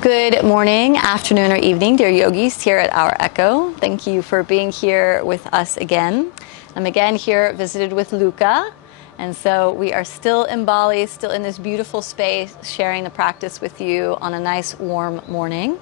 Good morning, afternoon, or evening, dear yogis here at Our Echo. Thank you for being here with us again. I'm again here visited with Luca. And so we are still in Bali, still in this beautiful space, sharing the practice with you on a nice warm morning.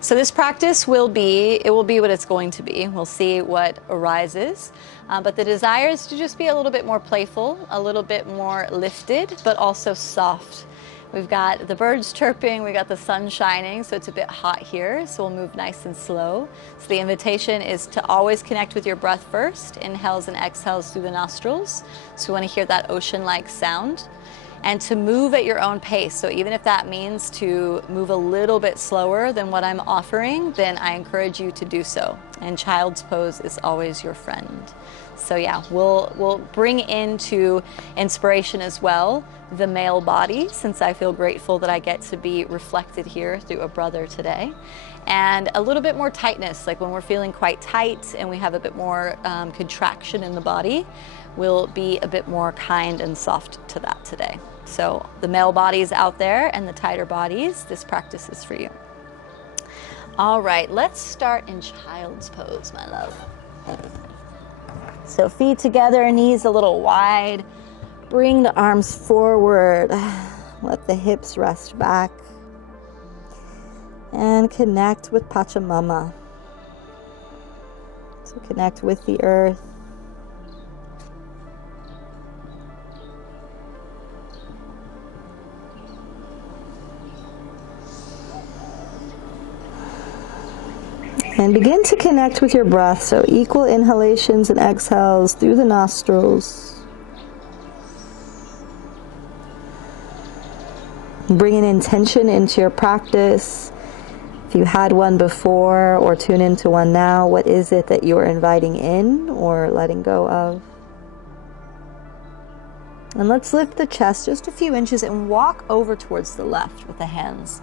So this practice will be what it's going to be. We'll see what arises. But the desire is to just be a little bit more playful, a little bit more lifted, but also soft. We've got the birds chirping, we've got the sun shining, so it's a bit hot here, so we'll move nice and slow. So the invitation is to always connect with your breath first, inhales and exhales through the nostrils. So we want to hear that ocean-like sound. And to move at your own pace. So even if that means to move a little bit slower than what I'm offering, then I encourage you to do so. And child's pose is always your friend. So yeah, we'll bring into inspiration as well the male body, since I feel grateful that I get to be reflected here through a brother today. And a little bit more tightness, like when we're feeling quite tight and we have a bit more contraction in the body, we'll be a bit more kind and soft to that today. So the male bodies out there and the tighter bodies, this practice is for you. All right, let's start in child's pose, my love. So feet together, knees a little wide. Bring the arms forward. Let the hips rest back. And connect with Pachamama. So connect with the earth. And begin to connect with your breath. So equal inhalations and exhales through the nostrils. Bring an intention into your practice. If you had one before or tune into one now, what is it that you are inviting in or letting go of? And let's lift the chest just a few inches and walk over towards the left with the hands.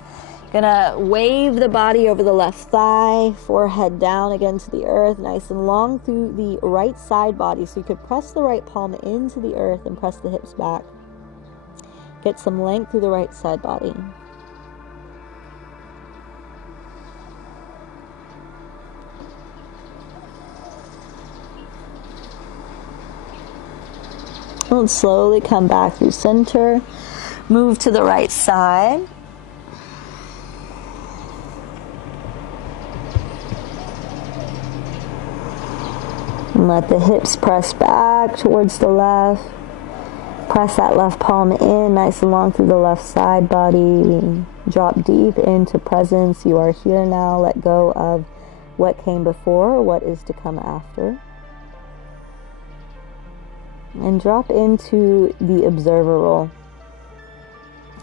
Gonna wave the body over the left thigh, forehead down again to the earth, nice and long through the right side body. So you could press the right palm into the earth and press the hips back. Get some length through the right side body. And slowly come back through center. Move to the right side. And let the hips press back towards the left. Press that left palm in, nice and long through the left side body. Drop deep into presence. You are here now. Let go of what came before, what is to come after. And drop into the observer role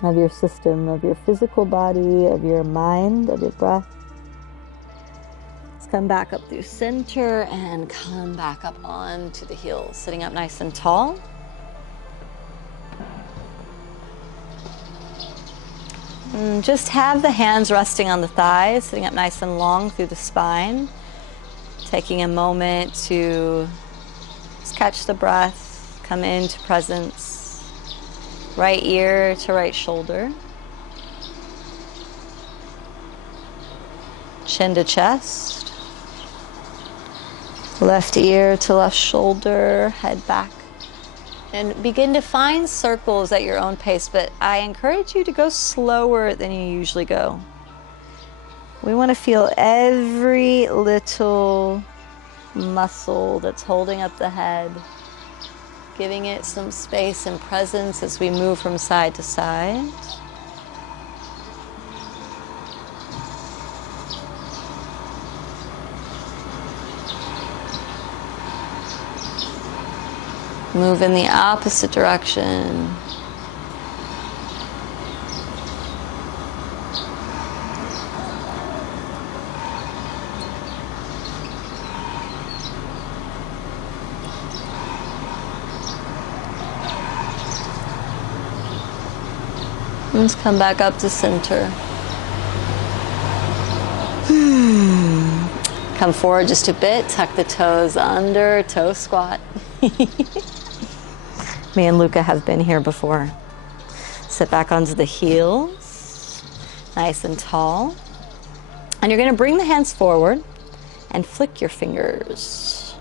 of your system, of your physical body, of your mind, of your breath. Let's come back up through center and come back up onto the heels, sitting up nice and tall. And just have the hands resting on the thighs, sitting up nice and long through the spine. Taking a moment to just catch the breath, come into presence, right ear to right shoulder, chin to chest, left ear to left shoulder, head back. And begin to find circles at your own pace, but I encourage you to go slower than you usually go. We want to feel every little muscle that's holding up the head, giving it some space and presence as we move from side to side. Move in the opposite direction. Let's come back up to center. Come forward just a bit, tuck the toes under, toe squat. Me and Luca have been here before. Sit back onto the heels. Nice and tall. And you're going to bring the hands forward and flick your fingers.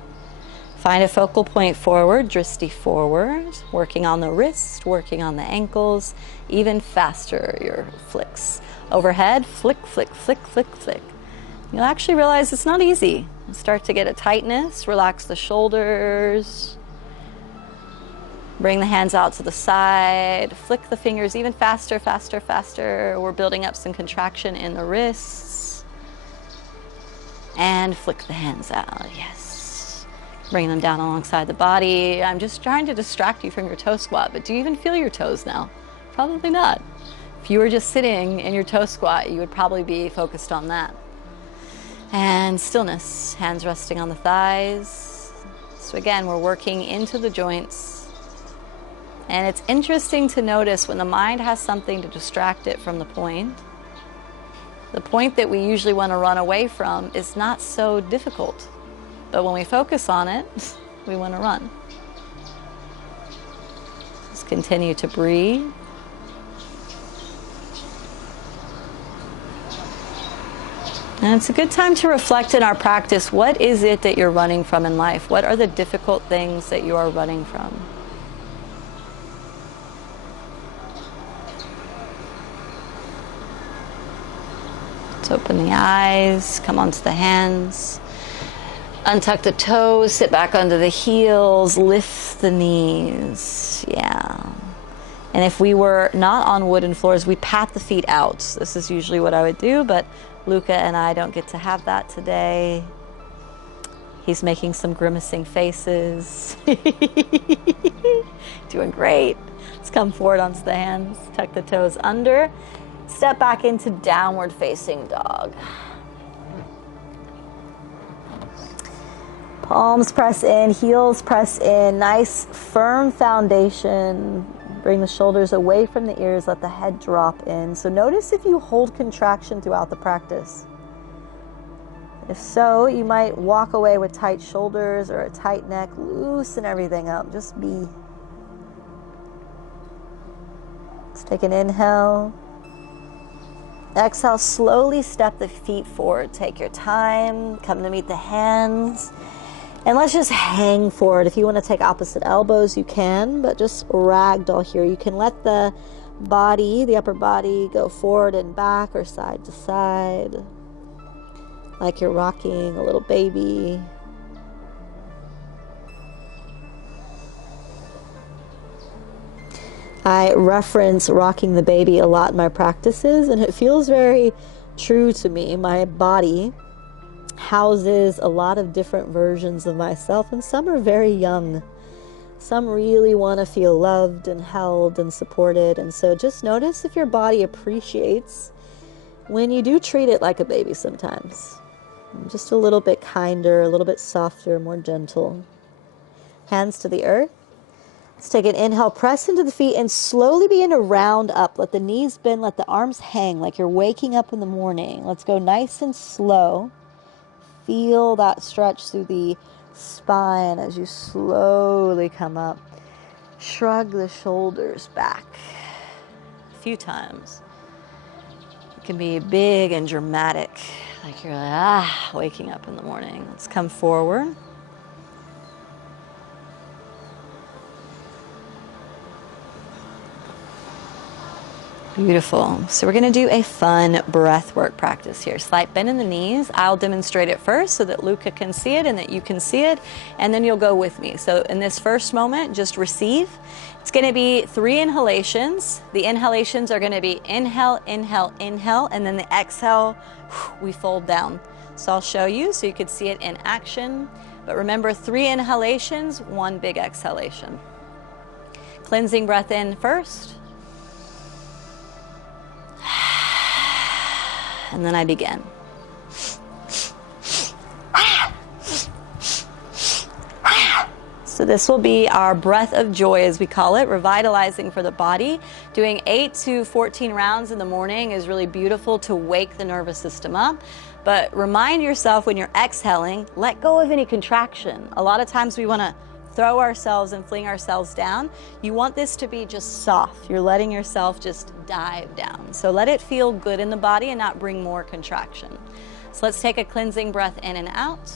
Find a focal point forward, drishti forward, working on the wrist, working on the ankles, even faster your flicks. Overhead, flick, flick, flick, flick, flick. You'll actually realize it's not easy. You start to get a tightness, relax the shoulders. Bring the hands out to the side, flick the fingers even faster, faster, faster. We're building up some contraction in the wrists. And flick the hands out, yes. Bring them down alongside the body. I'm just trying to distract you from your toe squat, but do you even feel your toes now? Probably not. If you were just sitting in your toe squat, you would probably be focused on that. And stillness, hands resting on the thighs. So again, we're working into the joints. And it's interesting to notice when the mind has something to distract it from the point that we usually want to run away from is not so difficult. But when we focus on it, we want to run. Just continue to breathe. And it's a good time to reflect in our practice, what is it that you're running from in life? What are the difficult things that you are running from? Let's open the eyes, come onto the hands, untuck the toes, sit back under the heels, lift the knees, yeah. And if we were not on wooden floors, we pat the feet out. This is usually what I would do, but Luca and I don't get to have that today. He's making some grimacing faces. Doing great. Let's come forward onto the hands, tuck the toes under. Step back into downward facing dog. Palms press in, heels press in. Nice firm foundation. Bring the shoulders away from the ears, let the head drop in. So notice if you hold contraction throughout the practice. If so, you might walk away with tight shoulders or a tight neck. Loosen everything up, just be. Let's take an inhale. Exhale, slowly step the feet forward. Take your time, come to meet the hands. And let's just hang forward. If you want to take opposite elbows, you can, but just ragdoll here. You can let the body, the upper body, go forward and back or side to side, like you're rocking a little baby. I reference rocking the baby a lot in my practices, and it feels very true to me. My body houses a lot of different versions of myself, and some are very young. Some really want to feel loved and held and supported, and so just notice if your body appreciates when you do treat it like a baby sometimes. Just a little bit kinder, a little bit softer, more gentle. Hands to the earth. Let's take an inhale, press into the feet, and slowly begin to round up. Let the knees bend, let the arms hang like you're waking up in the morning. Let's go nice and slow. Feel that stretch through the spine as you slowly come up. Shrug the shoulders back a few times. It can be big and dramatic, like you're like, waking up in the morning. Let's come forward. Beautiful. So we're going to do a fun breath work practice here. Slight bend in the knees. I'll demonstrate it first so that Luca can see it and that you can see it, and then you'll go with me. So in this first moment, just receive. It's going to be 3 inhalations. The inhalations are going to be inhale, inhale, inhale, and then the exhale, we fold down. So I'll show you so you can see it in action. But remember, 3 inhalations, 1 big exhalation. Cleansing breath in first. And then I begin. So this will be our breath of joy, as we call it, revitalizing for the body. Doing 8 to 14 rounds in the morning is really beautiful to wake the nervous system up. But remind yourself when you're exhaling, let go of any contraction. A lot of times we want to throw ourselves and fling ourselves down. You want this to be just soft. You're letting yourself just dive down. So let it feel good in the body and not bring more contraction. So let's take a cleansing breath in and out.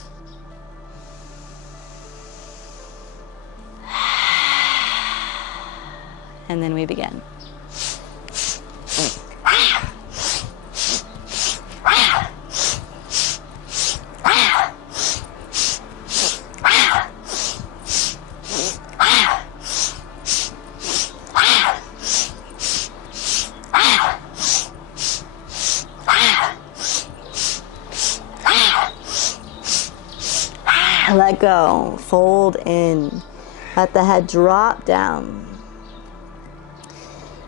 And then we begin. Let go, fold in, let the head drop down.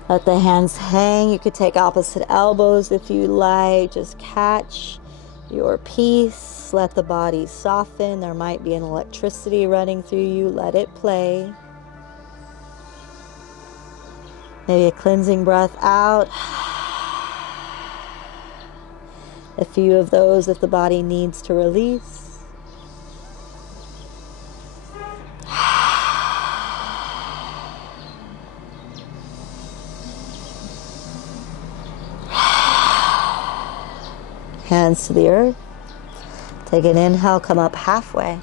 Let the hands hang. You could take opposite elbows if you like. Just catch your peace. Let the body soften. There might be an electricity running through you. Let it play. Maybe a cleansing breath out. A few of those if the body needs to release. Hands to the earth. Take an inhale, come up halfway.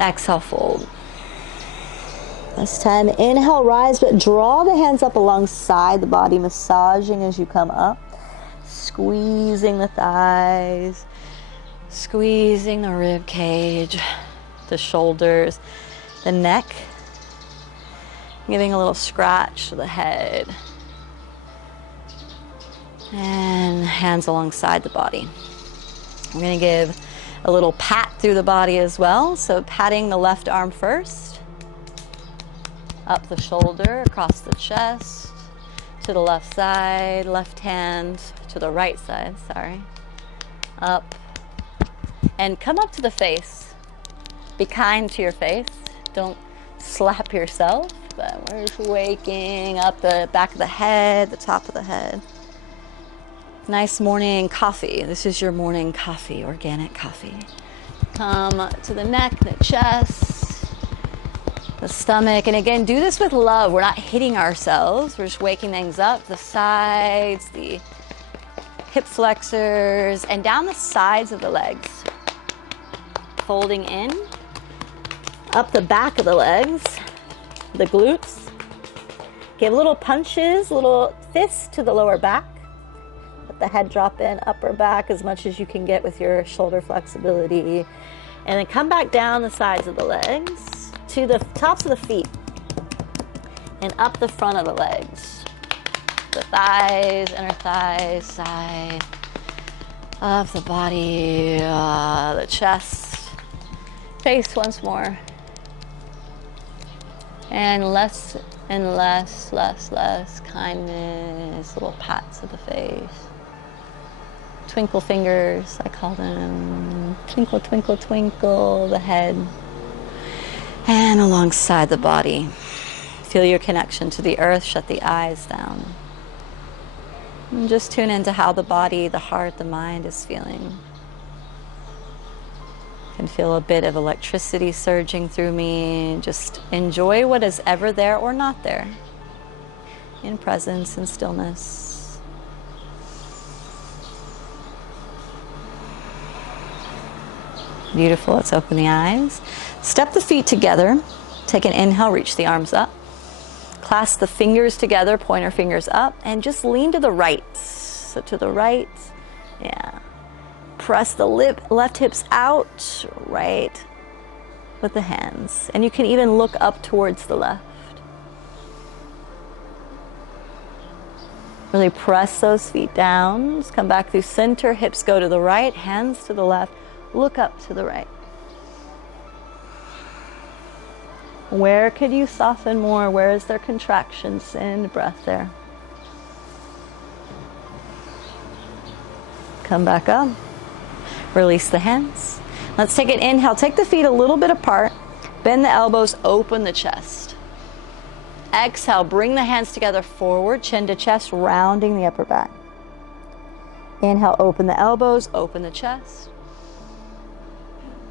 Exhale, fold. This time, inhale, rise, but draw the hands up alongside the body, massaging as you come up. Squeezing the thighs, squeezing the rib cage, the shoulders, the neck. Giving a little scratch to the head. And hands alongside the body. I'm going to give a little pat through the body as well. So patting the left arm first. Up the shoulder, across the chest, to the left side, left hand to the right side, sorry. Up. And come up to the face. Be kind to your face. Don't slap yourself, but we're just waking up the back of the head, the top of the head. Nice morning coffee. This is your morning coffee, organic coffee. Come to the neck, the chest, the stomach. And again, do this with love. We're not hitting ourselves. We're just waking things up. The sides, the hip flexors, and down the sides of the legs. Folding in. Up the back of the legs, the glutes. Give little punches, little fists to the lower back. The head drop in, upper back as much as you can get with your shoulder flexibility. And then come back down the sides of the legs to the tops of the feet and up the front of the legs. The thighs, inner thighs, side of the body, the chest, face once more. And less and less kindness, little pats of the face. Twinkle fingers, I call them. Twinkle, twinkle, twinkle, the head. And alongside the body. Feel your connection to the earth, shut the eyes down. And just tune into how the body, the heart, the mind is feeling. I can feel a bit of electricity surging through me. Just enjoy what is ever there or not there. In presence and stillness. Beautiful, let's open the eyes. Step the feet together. Take an inhale, reach the arms up. Clasp the fingers together, pointer fingers up, and just lean to the right. So to the right, yeah. Press the left hips out, right, with the hands. And you can even look up towards the left. Really press those feet down. Just come back through center, hips go to the right, hands to the left. Look up to the right. Where could you soften more? Where is there contraction? Send breath there. Come back up. Release the hands. Let's take an inhale. Take the feet a little bit apart. Bend the elbows, open the chest. Exhale, bring the hands together forward, chin to chest, rounding the upper back. Inhale, open the elbows, open the chest.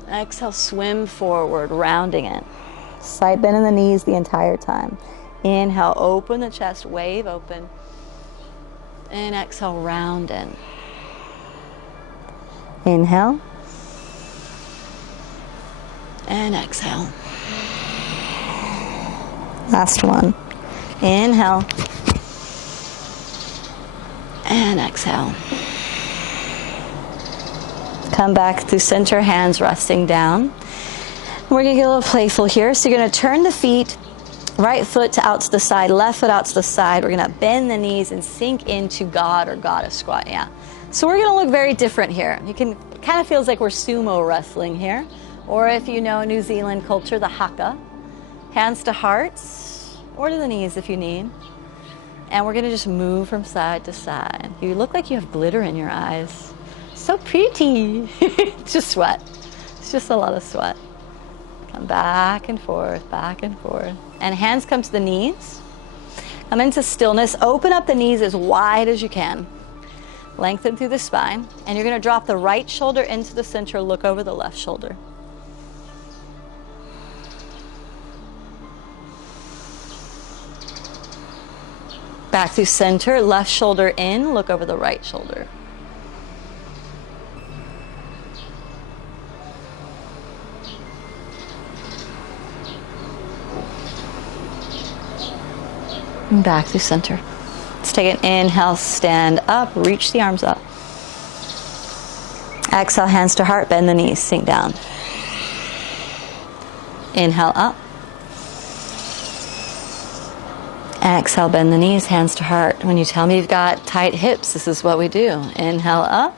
Exhale, swim forward, rounding it. Side bend in the knees the entire time. Inhale, open the chest, wave open. And exhale, round in. Inhale. And exhale. Last one. Inhale. And exhale. Come back to center, hands resting down. We're going to get a little playful here. So you're going to turn the feet, right foot out to the side, left foot out to the side. We're going to bend the knees and sink into God or Goddess squat. Yeah. So we're going to look very different here. You can, kind of feels like we're sumo wrestling here. Or if you know New Zealand culture, the haka. Hands to hearts or to the knees if you need. And we're going to just move from side to side. You look like you have glitter in your eyes. So pretty. It's just sweat. It's just a lot of sweat. Come back and forth, back and forth. And hands come to the knees. Come into stillness. Open up the knees as wide as you can. Lengthen through the spine. And you're going to drop the right shoulder into the center. Look over the left shoulder. Back through center. Left shoulder in. Look over the right shoulder. And back to center. Let's take an inhale, stand up, reach the arms up. Exhale, hands to heart, bend the knees, sink down. Inhale up. Exhale, bend the knees, hands to heart. When you tell me you've got tight hips, this is what we do. Inhale up.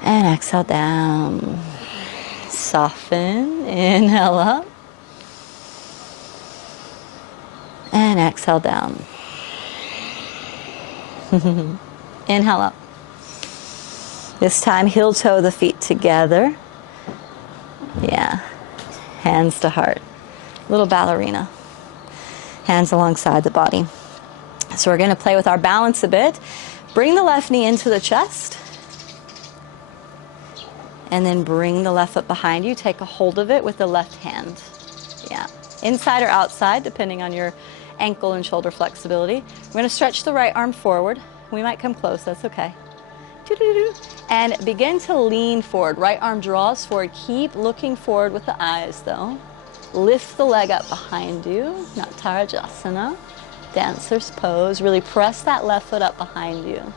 And exhale down. Soften, inhale up. And exhale down. Inhale up. This time, heel toe the feet together. Yeah. Hands to heart. Little ballerina. Hands alongside the body. So we're going to play with our balance a bit. Bring the left knee into the chest. And then bring the left foot behind you. Take a hold of it with the left hand. Yeah. Inside or outside, depending on your ankle and shoulder flexibility. We're going to stretch the right arm forward. We might come close, that's okay. And begin to lean forward. Right arm draws forward. Keep looking forward with the eyes though. Lift the leg up behind you. Natarajasana. Dancer's pose. Really press that left foot up behind you.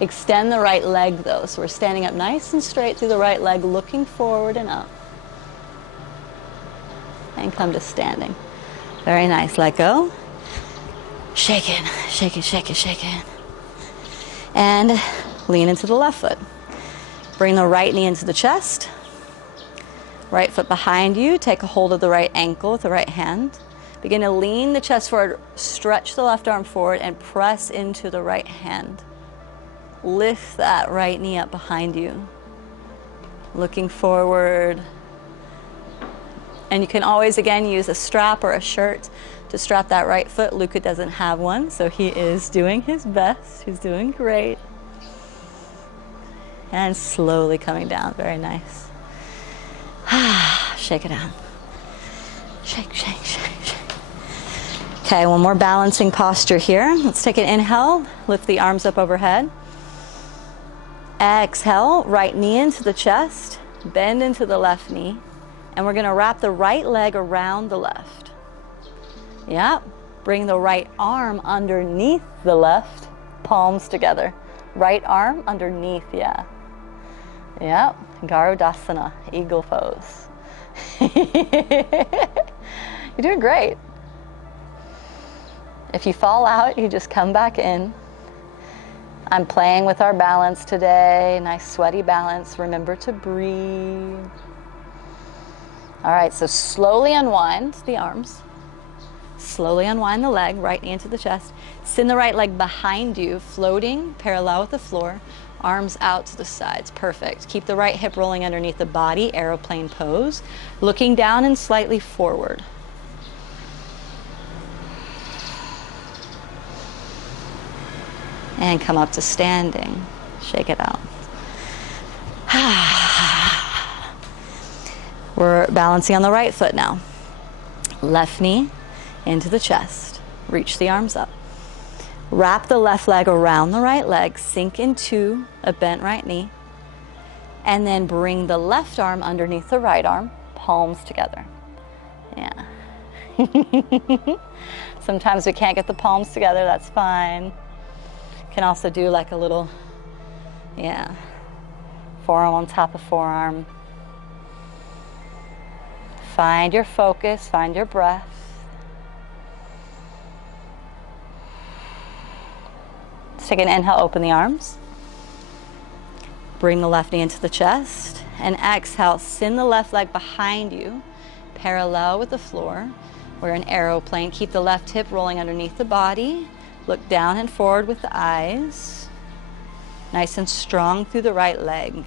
Extend the right leg though. So we're standing up nice and straight through the right leg, looking forward and up. And come to standing. Very nice. Let go. Shake it, shake it, shake it, shake it. And lean into the left foot. Bring the right knee into the chest. Right foot behind you. Take a hold of the right ankle with the right hand. Begin to lean the chest forward. Stretch the left arm forward and press into the right hand. Lift that right knee up behind you. Looking forward. And you can always, again, use a strap or a shirt to strap that right foot. Luca doesn't have one, so he is doing his best. He's doing great. And slowly coming down. Very nice. Shake it out. Shake, shake, shake, shake. Okay, one more balancing posture here. Let's take an inhale. Lift the arms up overhead. Exhale, right knee into the chest. Bend into the left knee. And we're going to wrap the right leg around the left. Yeah. Bring the right arm underneath the left. Palms together. Right arm underneath, yeah. Yeah. Garudasana, eagle pose. You're doing great. If you fall out, you just come back in. I'm playing with our balance today. Nice sweaty balance. Remember to breathe. All right, so slowly unwind the arms. Slowly unwind the leg, right knee into the chest. Send the right leg behind you, floating parallel with the floor. Arms out to the sides, perfect. Keep the right hip rolling underneath the body, aeroplane pose. Looking down and slightly forward. And come up to standing. Shake it out. We're balancing on the right foot now. Left knee into the chest. Reach the arms up. Wrap the left leg around the right leg. Sink into a bent right knee. And then bring the left arm underneath the right arm. Palms together. Yeah. Sometimes we can't get the palms together. That's fine. Can also do like a little, yeah, forearm on top of forearm. Find your focus, find your breath. Let's take an inhale, open the arms. Bring the left knee into the chest. And exhale, send the left leg behind you, parallel with the floor. We're in aeroplane. Keep the left hip rolling underneath the body. Look down and forward with the eyes. Nice and strong through the right leg.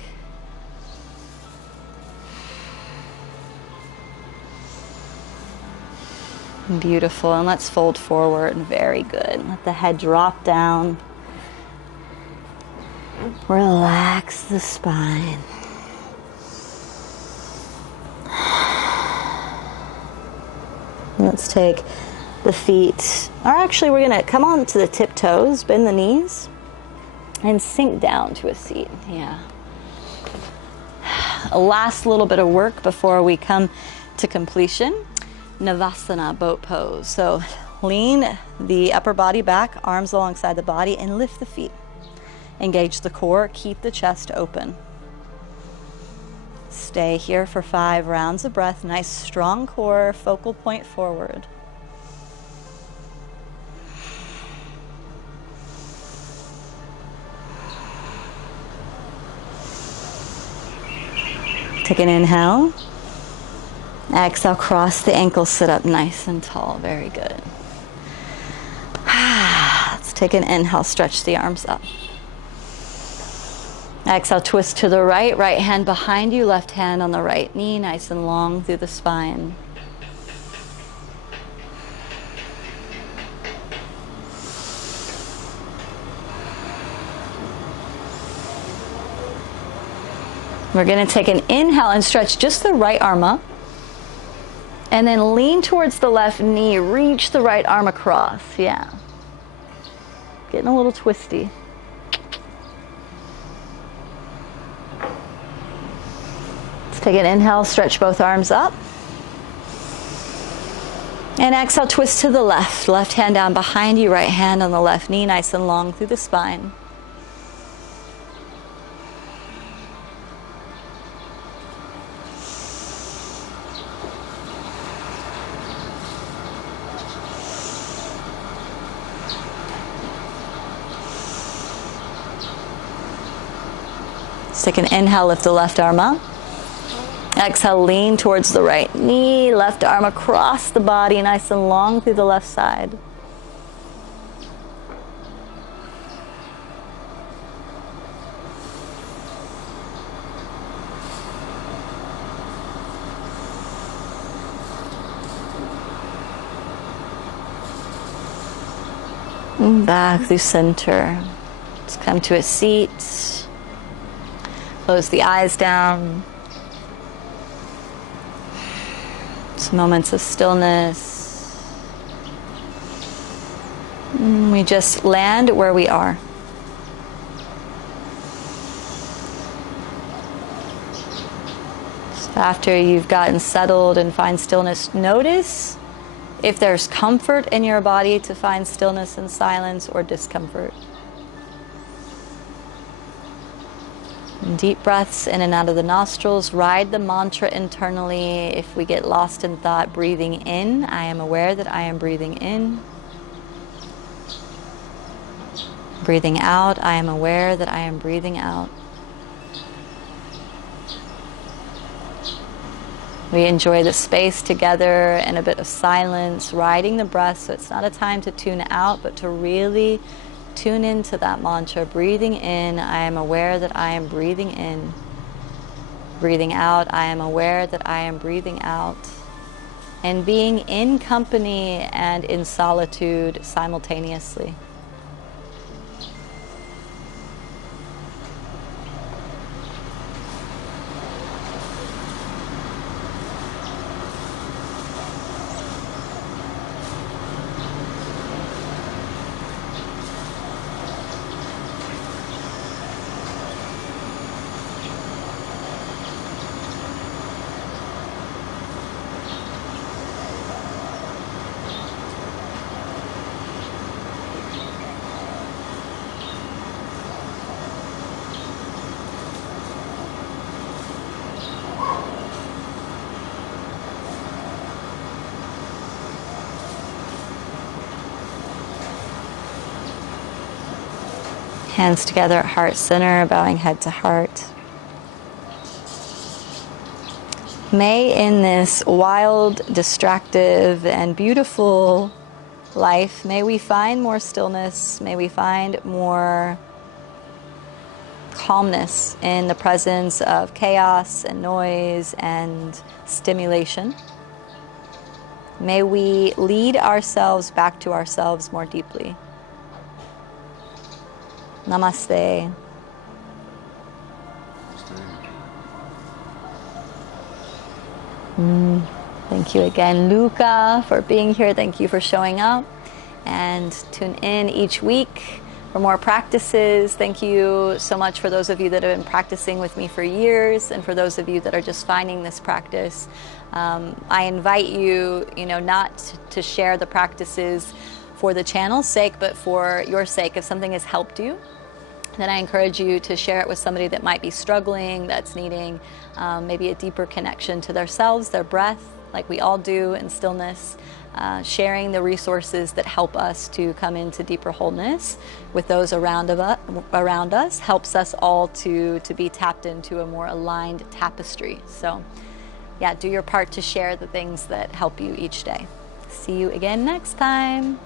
Beautiful. And let's fold forward. Very good. Let the head drop down. Relax the spine. Let's take the feet, or actually we're going to come on to the tiptoes, bend the knees, and sink down to a seat. Yeah. A last little bit of work before we come to completion. Navasana, boat pose. So lean the upper body back, arms alongside the body, and lift the feet. Engage the core, keep the chest open. Stay here for 5 rounds of breath. Nice strong core, focal point forward. Take an inhale. Exhale, cross the ankles, sit up nice and tall. Very good. Let's take an inhale, stretch the arms up. Exhale, twist to the right, right hand behind you, left hand on the right knee, nice and long through the spine. We're going to take an inhale and stretch just the right arm up. And then lean towards the left knee, reach the right arm across. Yeah. Getting a little twisty. Take an inhale, stretch both arms up. And exhale, twist to the left. Left hand down behind you, right hand on the left knee, nice and long through the spine. Let's take an inhale, lift the left arm up. Exhale, lean towards the right knee, left arm across the body, nice and long through the left side. And back through center. Let's come to a seat. Close the eyes down. Some moments of stillness. We just land where we are. So after you've gotten settled and find stillness, notice if there's comfort in your body to find stillness and silence or discomfort. Deep breaths in and out of the nostrils. Ride the mantra internally. If we get lost in thought, breathing in, I am aware that I am breathing in. Breathing out, I am aware that I am breathing out. We enjoy the space together and a bit of silence, riding the breath, so it's not a time to tune out, but to really tune into that mantra. Breathing in, I am aware that I am breathing in. Breathing out, I am aware that I am breathing out. And being in company and in solitude simultaneously. Hands together at heart center, bowing head to heart. May in this wild, distractive, and beautiful life, may we find more stillness, may we find more calmness in the presence of chaos and noise and stimulation. May we lead ourselves back to ourselves more deeply. Namaste. Thank you again, Luca, for being here. Thank you for showing up. And tune in each week for more practices. Thank you so much for those of you that have been practicing with me for years, and for those of you that are just finding this practice. I invite you, not to share the practices for the channel's sake, but for your sake. If something has helped you, then I encourage you to share it with somebody that might be struggling, that's needing maybe a deeper connection to themselves, their breath, like we all do in stillness. Sharing the resources that help us to come into deeper wholeness with those around us helps us all to be tapped into a more aligned tapestry. So yeah, do your part to share the things that help you each day. See you again next time.